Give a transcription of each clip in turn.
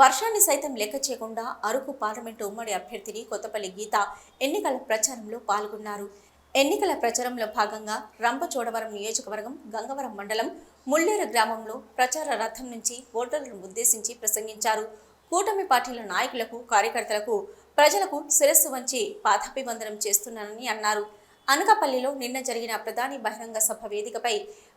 వర్షాన్ని సైతం లెక్క చేయకుండా అరకు పార్లమెంటు ఉమ్మడి అభ్యర్థిని కొత్తపల్లి గీత ఎన్నికల ప్రచారంలో పాల్గొన్నారు. ఎన్నికల ప్రచారంలో భాగంగా రంపచోడవరం నియోజకవర్గం గంగవరం మండలం ముల్లేరు గ్రామంలో ప్రచార రథం నుంచి ఓటర్లను ఉద్దేశించి ప్రసంగించారు. కూటమి పార్టీల నాయకులకు కార్యకర్తలకు ప్రజలకు శిరస్సు వంచి పాదాభివందనం చేస్తున్నానని అన్నారు. అనకాపల్లిలో నిన్న జరిగిన ప్రధాని బహిరంగ సభ వేదికపై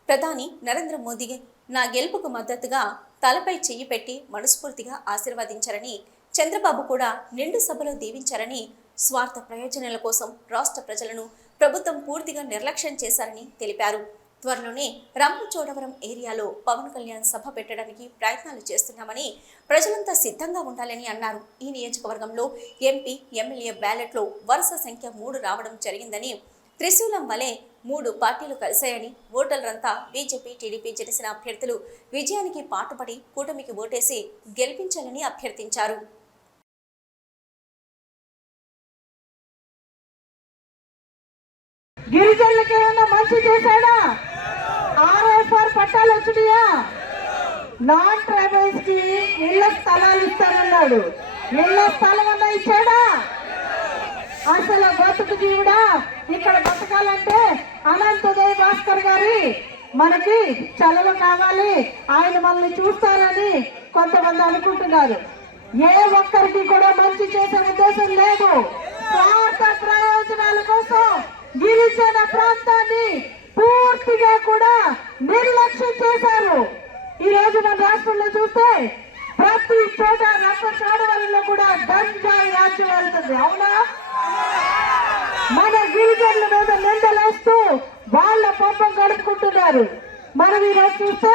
ప్రధాని నరేంద్ర మోదీ నా గెలుపుకు మద్దతుగా తలపై చెయ్యి పెట్టి మనస్ఫూర్తిగా ఆశీర్వదించారని చంద్రబాబు కూడా నిండు సభలో దీవించారని స్వార్థ ప్రయోజనాల కోసం రాష్ట్ర ప్రజలను ప్రభుత్వం పూర్తిగా నిర్లక్ష్యం చేశారని తెలిపారు. త్వరలోనే రంపచోడవరం ఏరియాలో పవన్ కళ్యాణ్ సభ పెట్టడానికి ప్రయత్నాలు చేస్తున్నామని ప్రజలంతా సిద్ధంగా ఉండాలని అన్నారు. ఈ నియోజకవర్గంలో ఎంపీ ఎమ్మెల్యే బ్యాలెట్లో వరుస సంఖ్య మూడు రావడం జరిగిందని త్రిశూలం వలె మూడు పార్టీలు కలిశాయని ఓటర్లంతా బీజేపీ టీడీపీ జనసేన అభ్యర్థులు విజయానికి పాటుపడి కూటమికి ఓటేసి గెలిపించాలని అభ్యర్థించారు. గిరిజనులకి ఏమైనా మంచి చేశాడా? పట్టాలు వచ్చినాయా? నాన్ ట్రైబల్స్కి ఇళ్ళ స్థలాలు ఇస్తానన్నాడు. ఇళ్ళ స్థలం అన్నా ఇచ్చాడా? అసలు జీవుడా? ఇక్కడ బతకాలంటే అనంత భాస్కర్ గారి మనకి చలవ కావాలి. ఆయన మనల్ని చూస్తారని కొంతమంది అనుకుంటున్నారు. ఏ ఒక్కరికి కూడా మంచి చేసే ఉద్దేశం లేదు. స్వార్థ ప్రయోజనాల కోసం గిరిజన ప్రాంతాన్ని పూర్తిగా కూడా నిర్లక్ష్యం చేశారు. ఈ రోజు మన రాష్ట్రంలో చూస్తే ప్రతి చోట రక్త చోడవరంలో కూడా గంజాయి రాజ్యం వెళ్తుంది. అవునా? మన గిరిజనుల మీద నిందలేస్తూ వాళ్ళ పాపం గడుపుకుంటున్నారు. మనం ఈరోజు చూస్తే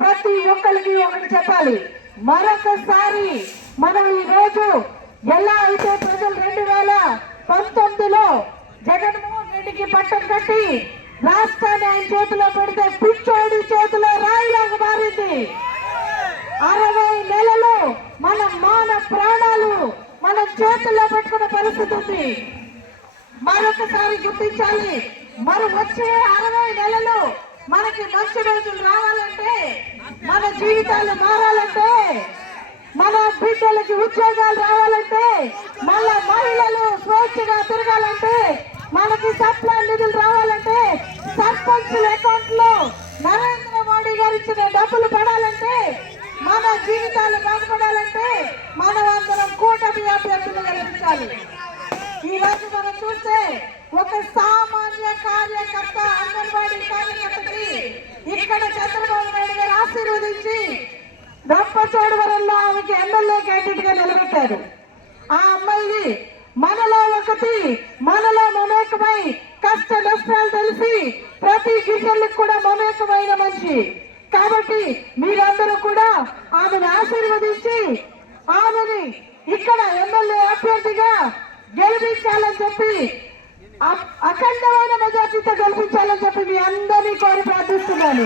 ప్రతి ఒక్కరికి ఒకటి చెప్పాలి. మరొకసారి మనం ఈ రోజు ఎలా అయితే ప్రజలు రెండు వేల పంతొమ్మిదిలో జగన్మోహన్ రెడ్డికి పట్టం కట్టి రాష్ట్రాన్ని ఆయన చేతిలో పెడితే పిచ్చోడి చేతిలో రాయిలాగా మారింది. అరవై నెలలు మన మాన ప్రాణాలు మన చేతుల్లో పెట్టుకున్న పరిస్థితి ఉంది. మరొకసారి గుర్తించాలి. మరి వచ్చే అరవై నెలలు మనకి మంచి రోజులు రావాలంటే మన జీవితాలు మారాలంటే మన బిడ్డలకి ఉద్యోగాలు రావాలంటే మన మహిళలు స్వేచ్ఛగా తిరగాలంటే మనకి సప్లై నిధులు రావాలంటే సర్పంచుల అకౌంట్లో నరేంద్ర మోడీ గారు ఇచ్చిన డబ్బులు పడాలంటే మన జీవితాలు బాగుపడాలంటే మనం అందరం కూటమి అభ్యర్థులు గెలిపించాలి ఈ రోజు చూస్తే ఒక సామాన్య కార్యకర్త అంగన్వాడీ కార్యకర్తకి ఇక్కడ చంద్రబాబు నాయుడు గారు ఆశీర్వదించి రంపచోడవరంలో ఆమెకి ఎమ్మెల్యే క్యాండిడేట్గా నిలబెట్టారు. ఆ అమ్మాయి మనలో ఒకటి మనలో మమేకమై కష్ట నష్టాలు తెలిసి ప్రతి గిరిజనులకు కూడా మమేకమైన మనిషి. కాబట్టి మీరందరూ కూడా ఆమెను ఆశీర్వదించి ఆమెని ఇక్కడ ఎమ్మెల్యే అభ్యర్థిగా గెలిపించాలని చెప్పి అఖండమైన మెజార్టీతో గెలిపించాలని చెప్పి మీ అందరినీ కోరి ప్రార్థిస్తున్నాను.